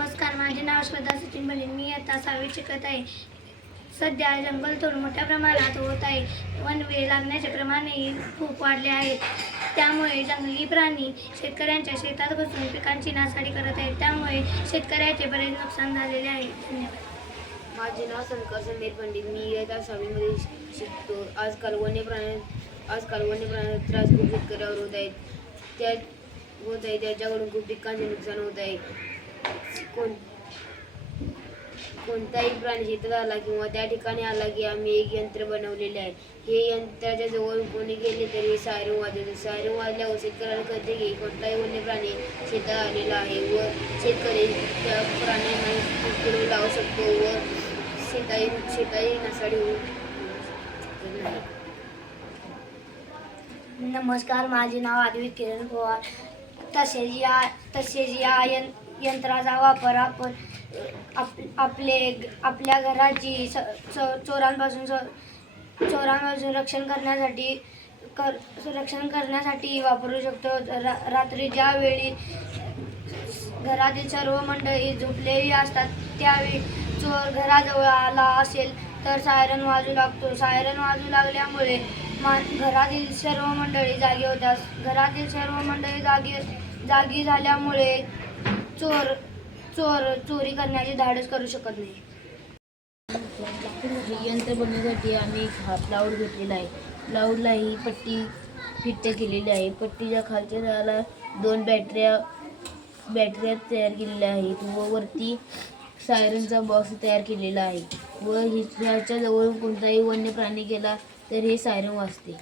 नमस्कार, माझे नाव श्रद्धा सचिन भले. मी इयत्ता 6वी शिकत आहे. सध्या जंगलतोड मोठ्या प्रमाणात होत आहे. वनवे लागण्याचे प्रमाणही खूप वाढले आहे. त्यामुळे जंगली प्राणी शेतकऱ्यांच्या शेतात घुसून पिकांची नासाडी करत आहेत. त्यामुळे शेतकऱ्याचे बरेच नुकसान झालेले आहे. धन्यवाद. माझे नाव संस्कार समीर पंडित. मी इयत्ता 6वीमध्ये शिकतो. आजकाल वन्य प्राण्यांचा त्रास खूप शेतकऱ्यावर होत आहे. त्याच्याकडून खूप पिकांचे नुकसान होत आहे. कोणताही प्राणी शेतात आला किंवा त्या ठिकाणी आला की आम्ही एक यंत्र बनवलेले आहे. हे यंत्राच्या जवळ कोणी गेले तरी सायरन वाजवते. सायरन वाजल्यावर शेतकऱ्याला कळते की कोणताही वन्य प्राणी शेतात आलेला आहे व शेतकरी त्या प्राण्यांना पुढे लावू शकतो व शेताची नासाडी होऊ नाही. नमस्कार, माझे नाव आदित्य किरण पवार. तसेच या यंत्राचा वापर आपण आपल्या घराची चोरांपासून रक्षण करण्यासाठी वापरू शकतो. रात्री ज्यावेळी घरातील सर्व मंडळी झोपलेली असतात त्यावेळी चोर घराजवळ आला असेल तर सायरन वाजू लागतो. सायरन वाजू लागल्यामुळे घरातील सर्व मंडळी जागी होतात. घरातील सर्व मंडळी जागी झाल्यामुळे चोर चोरी करण्याचे धाडस करू शकत नाही. हे यंत्र बनवण्यासाठी आम्ही प्लाऊड घेतलेला आहे. प्लाऊडला ही पट्टी फिट्ट केलेली आहे. पट्टीच्या खालच्या तळाला 2 बॅटऱ्या तयार केलेल्या आहेत व वरती सायरनचा बॉक्स तयार केलेला आहे व ह्याच्या जवळून कोणताही वन्य प्राणी गेला तर हे सायरन वाजते.